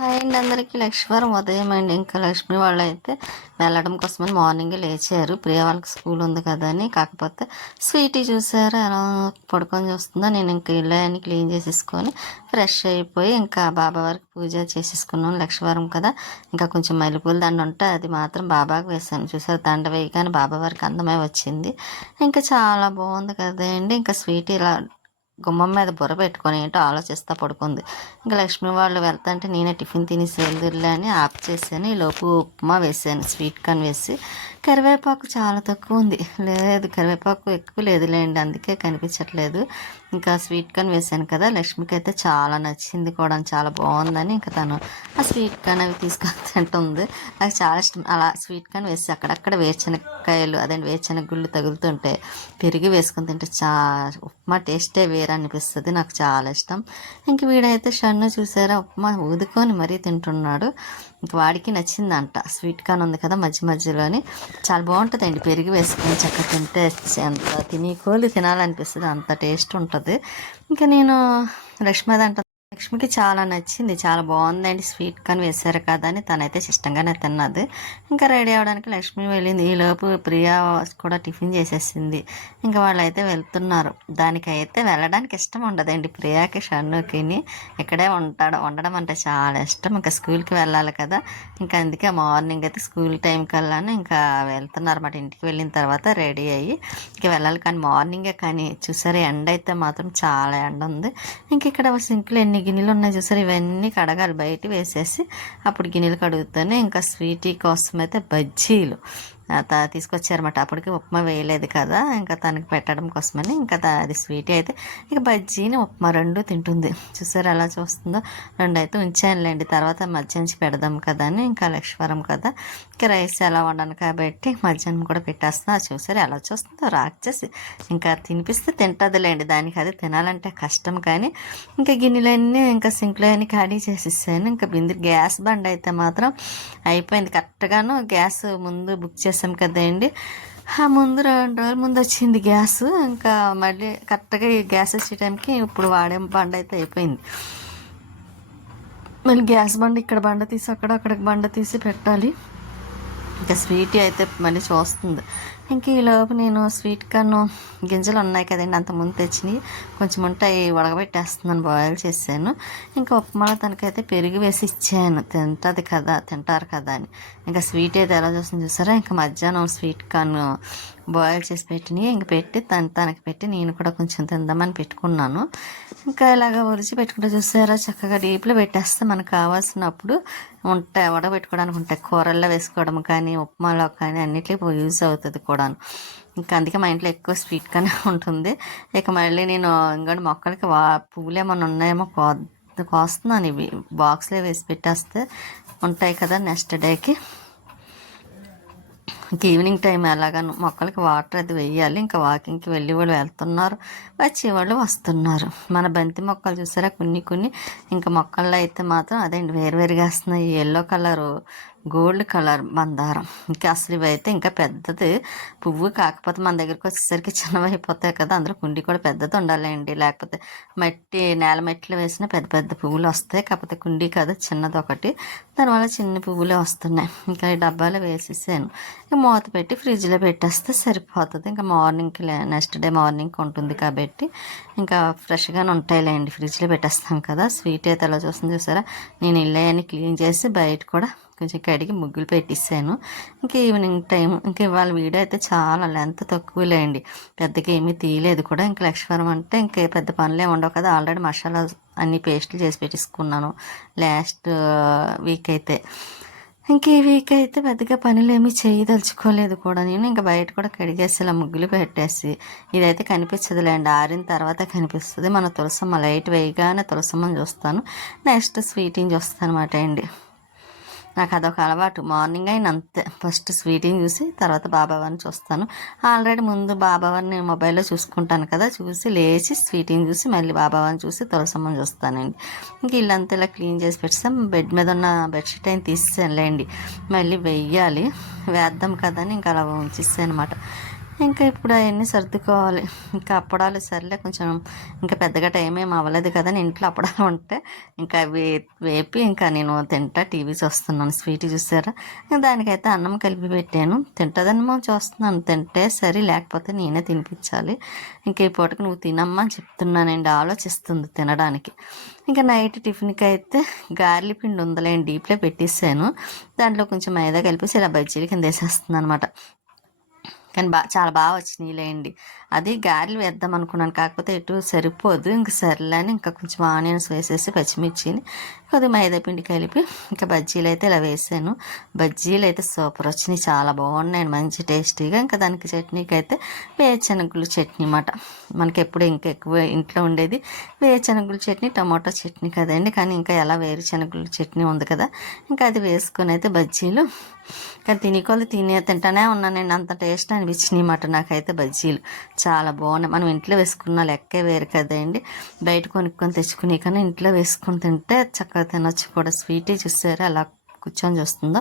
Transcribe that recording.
Hi అండి అందరికీ లక్ష్మీవారం ఉదయం అండి. ఇంకా లక్ష్మి వాళ్ళు అయితే వెళ్ళడం కోసమని మార్నింగే లేచారు. ప్రియ వాళ్ళకి స్కూల్ ఉంది కదా అని. కాకపోతే స్వీటీ చూసారు ఎలా పడుకొని చూస్తుందో. నేను ఇంకా ఇల్లు అన్ని క్లీన్ చేసేసుకొని ఫ్రెష్ అయిపోయి ఇంకా బాబా వారికి పూజ చేసేసుకున్నాను. లక్ష్మీవారం కదా, ఇంకా కొంచెం మల్లెపూల దండ ఉంటే అది మాత్రం బాబాకి వేసాను. చూసారు, దండ వేయగానే బాబా వారికి అందమే వచ్చింది. ఇంకా చాలా బాగుంది కదండి. ఇంకా స్వీటీ ఇలా గుమ్మం మీద బుర్ర పెట్టుకొని ఏంటో ఆలోచిస్తా పడుకుంది. ఇంకా లక్ష్మి వాళ్ళు వెళ్తాంటే నేనే టిఫిన్ తినేసి వెళ్దురులే అని ఆఫ్ చేశాను. ఈ లోపు ఉప్మా వేసాను, స్వీట్ కార్న్ వేసి. కరివేపాకు చాలా తక్కువ ఉంది, లేదు కరివేపాకు ఎక్కువ లేదులేండి, అందుకే కనిపించట్లేదు. ఇంకా స్వీట్ కార్న్ వేసాను కదా, లక్ష్మికి అయితే చాలా నచ్చింది కూడా, చాలా బాగుందని ఇంకా తను ఆ స్వీట్ కార్న్ అవి తీసుకొని తింటుంది. నాకు చాలా ఇష్టం అలా స్వీట్ కార్న్ వేసి అక్కడక్కడ వేరుశనగకాయలు అదే వేరుశనగ గుళ్ళు తగులుతుంటే పెరిగి వేసుకొని తింటే ఉప్మా టేస్టే వేరే అనిపిస్తుంది. నాకు చాలా ఇష్టం. ఇంక వీడైతే షన్ను చూసారా, ఉప్మా ఊదుకొని మరీ తింటున్నాడు. ఇంక వాడికి నచ్చిందంట, స్వీట్ కార్న్ ఉంది కదా మధ్య మధ్యలోని, చాలా బాగుంటుందండి. పెరిగి వేసుకొని చక్కగా తింటే ఎంత తినీకోలు తినాలనిపిస్తుంది, అంత టేస్ట్ ఉంటుంది. ఇంకా నేను లక్ష్మికి చాలా నచ్చింది, చాలా బాగుందండి స్వీట్ కార్న్ వేశారు కదా అని తనైతే ఇష్టంగానే తిన్నది. ఇంకా రెడీ అవ్వడానికి లక్ష్మి వెళ్ళింది. ఈలోపు ప్రియా కూడా టిఫిన్ చేసేసింది. ఇంకా వాళ్ళైతే వెళ్తున్నారు. దానికైతే వెళ్ళడానికి ఇష్టం ఉండదండి ప్రియాకి, షన్నుకిని. ఇక్కడే ఉండడం అంటే చాలా ఇష్టం. ఇంకా స్కూల్కి వెళ్ళాలి కదా, ఇంకా అందుకే మార్నింగ్ అయితే స్కూల్ టైం కల్లానే ఇంకా వెళ్తున్నారు అన్నమాట. ఇంటికి వెళ్ళిన తర్వాత రెడీ అయ్యి ఇంకా వెళ్ళాలి. కానీ మార్నింగే, కానీ చూసారా ఎండ అయితే మాత్రం చాలా ఎండ ఉంది. ఇంక ఇక్కడ సింక్లో ఎన్ని గిన్నెలు ఉన్నాయి చూసారు, ఇవన్నీ కడగాలి, బయట వేసేసి అప్పుడు గిన్నెలు కడుగుతాను. ఇంకా స్వీటీ కోసం అయితే బజ్జీలు తీసుకొచ్చారన్నమాట. అప్పటికి ఉప్మా వేయలేదు కదా, ఇంకా తనకి పెట్టడం కోసమని. ఇంకా అది స్వీటీ అయితే ఇక బజ్జీని ఉప్మా రెండు తింటుంది. చూసారు ఎలా చూస్తుందో. రెండు అయితే ఉంచానులేండి, తర్వాత మధ్యాహ్నం పెడదాం కదా అని. ఇంకా లక్ష్మీవారం కదా, ఇంకా రైస్ ఎలా వండాను కాబట్టి మధ్యాహ్నం కూడా పెట్టేస్తున్నా. చూసారు ఎలా చూస్తుందో రాక్షసి. ఇంకా తినిపిస్తే తింటుందిలేండి, దానికి అది తినాలంటే కష్టం. కానీ ఇంకా గిన్నెలన్నీ ఇంకా సింక్లో అన్నీ ఖాళీ చేసేసాను. ఇంకా బిందు గ్యాస్ బండ్ అయితే మాత్రం అయిపోయింది. కరెక్ట్గాను గ్యాస్ ముందు బుక్ చేసాం కదండి, ముందు 2 రోజుల ముందు వచ్చింది గ్యాస్. ఇంకా మళ్ళీ కరెక్ట్గా ఈ గ్యాస్ వచ్చే టైంకి ఇప్పుడు వాడే బండ అయితే అయిపోయింది. మళ్ళీ గ్యాస్ బండ ఇక్కడ బండ తీసి అక్కడికి బండ తీసి పెట్టాలి. ఇంకా స్వీట్ అయితే మళ్ళీ చూస్తుంది. ఇంక ఈలోపు నేను స్వీట్ కార్న్ గింజలు ఉన్నాయి కదండి, అంతకుముందు తెచ్చినవి కొంచెం ఉంటాయి, ఉడకబెట్టేస్తున్నాను, బాయిల్ చేశాను. ఇంకా ఉప్మాలో తనకైతే పెరుగు వేసి ఇచ్చాను, తింటారు కదా అని. ఇంకా స్వీట్ అయితే ఎలా చూస్తుంది చూసారా. ఇంకా మధ్యాహ్నం స్వీట్ కార్న్ బాయిల్ చేసి పెట్టినవి ఇంక పెట్టి తనకి పెట్టి నేను కూడా కొంచెం తిందామని పెట్టుకున్నాను. ఇంకా ఇలాగ ఒలిచి పెట్టుకుంటే చూసారా, చక్కగా డీప్లో పెట్టేస్తే మనకు కావాల్సినప్పుడు ఉంటాయి, వడబెట్టుకోవడానికి ఉంటాయి. కూరల్లో వేసుకోవడం కానీ ఉప్మాలో కానీ అన్నిటికీ యూజ్ అవుతుంది కూడాను. ఇంకా అందుకే మా ఇంట్లో ఎక్కువ స్వీట్గానే ఉంటుంది. ఇక మళ్ళీ నేను ఇంకోటి మొక్కలకి పువ్వులు ఏమైనా ఉన్నాయేమో కోస్తున్నాను. ఇవి బాక్స్లో వేసి పెట్టేస్తే ఉంటాయి కదా నెక్స్ట్ డేకి. ఇంక ఈవినింగ్ టైం ఎలాగా మొక్కలకి వాటర్ అది వేయాలి. ఇంకా వాకింగ్కి వెళ్ళి వాళ్ళు వెళ్తున్నారు, వచ్చేవాళ్ళు వస్తున్నారు. మన బంతి మొక్కలు చూసారా, కొన్ని ఇంకా మొక్కల్లో అయితే మాత్రం అదేంటి వేరువేరుగా వస్తున్నాయి. ఎల్లో కలరు, గోల్డ్ కలర్ మందారం. ఇంకా అసలు ఇవైతే ఇంకా పెద్దది పువ్వు, కాకపోతే మన దగ్గరికి వచ్చేసరికి చిన్నవి అయిపోతాయి కదా, అందులో కుండి కూడా పెద్దది ఉండాలండి, లేకపోతే నేల మట్టిలో వేసిన పెద్ద పెద్ద పువ్వులు వస్తాయి. కాకపోతే కుండి కదా చిన్నది ఒకటి, దానివల్ల చిన్న పువ్వులే వస్తున్నాయి. ఇంకా ఈ డబ్బాలో వేసేసాను. ఇంకా మూత పెట్టి ఫ్రిడ్జ్లో పెట్టేస్తే సరిపోతుంది. ఇంకా మార్నింగ్కి నెక్స్ట్ డే మార్నింగ్కి ఉంటుంది కాబట్టి ఇంకా ఫ్రెష్గానే ఉంటాయిలేండి, ఫ్రిడ్జ్లో పెట్టేస్తాం కదా. స్వీట్ అయితే ఎలా చూస్తుంది చూసారా. నేను ఇల్లు అన్నీ క్లీన్ చేసి బయట కూడా కొంచెం కడిగి ముగ్గులు పెట్టిస్తాను. ఇంకా ఈవినింగ్ టైం. ఇంకా ఇవాళ వీడియో అయితే చాలా లెంత్ తక్కువలేండి, పెద్దగా ఏమీ తీయలేదు కూడా. ఇంకా లక్ష్మీవారం అంటే ఇంకా పెద్ద పనులే ఉండవు కదా, ఆల్రెడీ మసాలా అన్ని పేస్టులు చేసి పెట్టేసుకున్నాను లాస్ట్ వీక్ అయితే. ఇంక ఈ వీక్ అయితే పెద్దగా పనులు ఏమీ చేయదలుచుకోలేదు కూడా నేను. ఇంకా బయట కూడా కడిగేసి ఇలా ముగ్గులు పెట్టేసి, ఇదైతే కనిపించదులేండి, ఆరిన తర్వాత కనిపిస్తుంది. మన తులసమ్మ లైట్ వేయగానే తులసమ్మని చూస్తాను, నెక్స్ట్ స్వీటింగ్ చూస్తాను అనమాట అండి. నాకు అదొక అలవాటు, మార్నింగ్ అయిన అంతే, ఫస్ట్ స్వీటింగ్ చూసి తర్వాత బాబావారిని చూస్తాను. ఆల్రెడీ ముందు బాబావారిని మొబైల్లో చూసుకుంటాను కదా, చూసి లేచి స్వీటింగ్ చూసి మళ్ళీ బాబావారిని చూసి తులసమ్మని చూస్తానండి. ఇంక ఇల్లంతా ఇలా క్లీన్ చేసి పెట్టాం. బెడ్ మీద ఉన్న బెడ్షీట్ అయిన తీసేసానులేండి, మళ్ళీ వేద్దాం కదా అని ఇంకా అలా ఉంచేసాను అనమాట. ఇంకా ఇప్పుడు అవన్నీ సర్దుకోవాలి. ఇంకా అప్పడాలు సర్లే కొంచెం ఇంకా పెద్దగా టైం ఏం అవ్వలేదు కదా అని ఇంట్లో అప్పడాలు ఉంటే ఇంకా అవి వేపి ఇంకా నేను తింటా టీవీ చూస్తున్నాను. స్వీట్ చూసారా, దానికైతే అన్నం కలిపి పెట్టాను. తింటుందనేమో చూస్తున్నాను, తింటే సరే లేకపోతే నేనే తినిపించాలి. ఇంకా ఈ పూటకి నువ్వు తినమ్మా అని చెప్తున్నానండి, ఆలోచిస్తుంది తినడానికి. ఇంకా నైట్ టిఫిన్కి అయితే గార్లి పిండి ఉందలేండి, డీప్లో పెట్టేసాను. దాంట్లో కొంచెం మైదా కలిపేసి ఇలా బజ్జీల కింద వేసేస్తున్నాను అనమాట. కానీ చాలా బాగా వచ్చినాయిలేండి. అది గారెలు వేద్దాం అనుకున్నాను, కాకపోతే ఎటు సరిపోదు. ఇంక సర్లే అని ఇంకా కొంచెం ఆనియన్స్ వేసేసి పచ్చిమిర్చిని కొద్దిగా మైదా పిండి కలిపి ఇంకా బజ్జీలు అయితే ఇలా వేసాను. బజ్జీలు అయితే సూపర్ వచ్చినాయి, చాలా బాగున్నాయండి, మంచి టేస్టీగా. ఇంకా దానికి చట్నీకి అయితే వేరుశనగలు చట్నీ అన్నమాట. మనకి ఎప్పుడు ఇంకా ఎక్కువ ఇంట్లో ఉండేది వేరుశనగల చట్నీ, టమాటో చట్నీ కదండి. కానీ ఇంకా ఎలా వేరుశనగల చట్నీ ఉంది కదా, ఇంకా అది వేసుకొని అయితే బజ్జీలు కానీ తింటానే ఉన్నానండి. అంత టేస్ట్ అనిపించినాయి అన్నమాట నాకైతే బజ్జీలు. చాలా బాగున్నాయి. మనం ఇంట్లో వేసుకున్న లెక్కే వేరు కదండి, బయట కొనుక్కొని తెచ్చుకుని. కానీ ఇంట్లో వేసుకొని తింటే చక్కగా తినొచ్చు కూడా. స్వీటీ చూసారా అలా కూర్చొని చూస్తుందో.